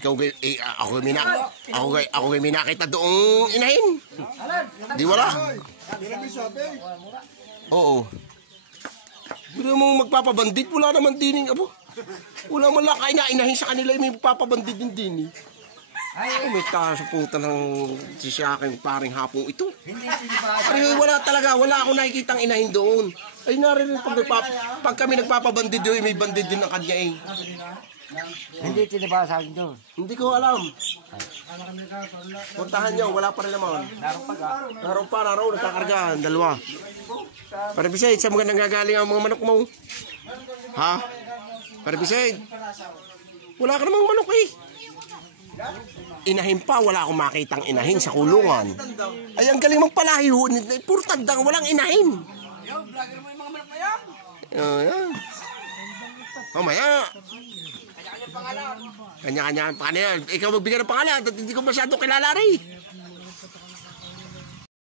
Ikaw ako may nakita doong inahin. Di wala. Oo. Pero mo magpapabandit, wala naman din abo. Wala man lang kainahin sa kanila, may magpapabandit din. Ay, may tayo sa puta ng sisyaking paring hapong ito. Pero wala talaga, wala akong nakikitang inahin doon. Ay, narinig pag kami nagpapabandid doon, may bandid din ng kanya eh. Hindi tiniba sa akin doon. Hindi ko alam. Puntahan nyo, wala pa rin naman. Naroon pa, nagkakarga, dalawa. Para Bisayd, sa mga nanggagaling ang mga manok mo. Ha? Para Bisayd, wala ka namang manok eh. Inahin pa, wala akong makitang inahin sa kulungan. Ay, ang galing magpalahi ho. Puro tandang, walang inahin. Vlogger mo yung mga manok na yan. Ayan. Mamaya. Kanya-kanya pangalan. Kanya-kanya pangalan. Ikaw magbigay ng pangalan at hindi ko masyado kilala rin.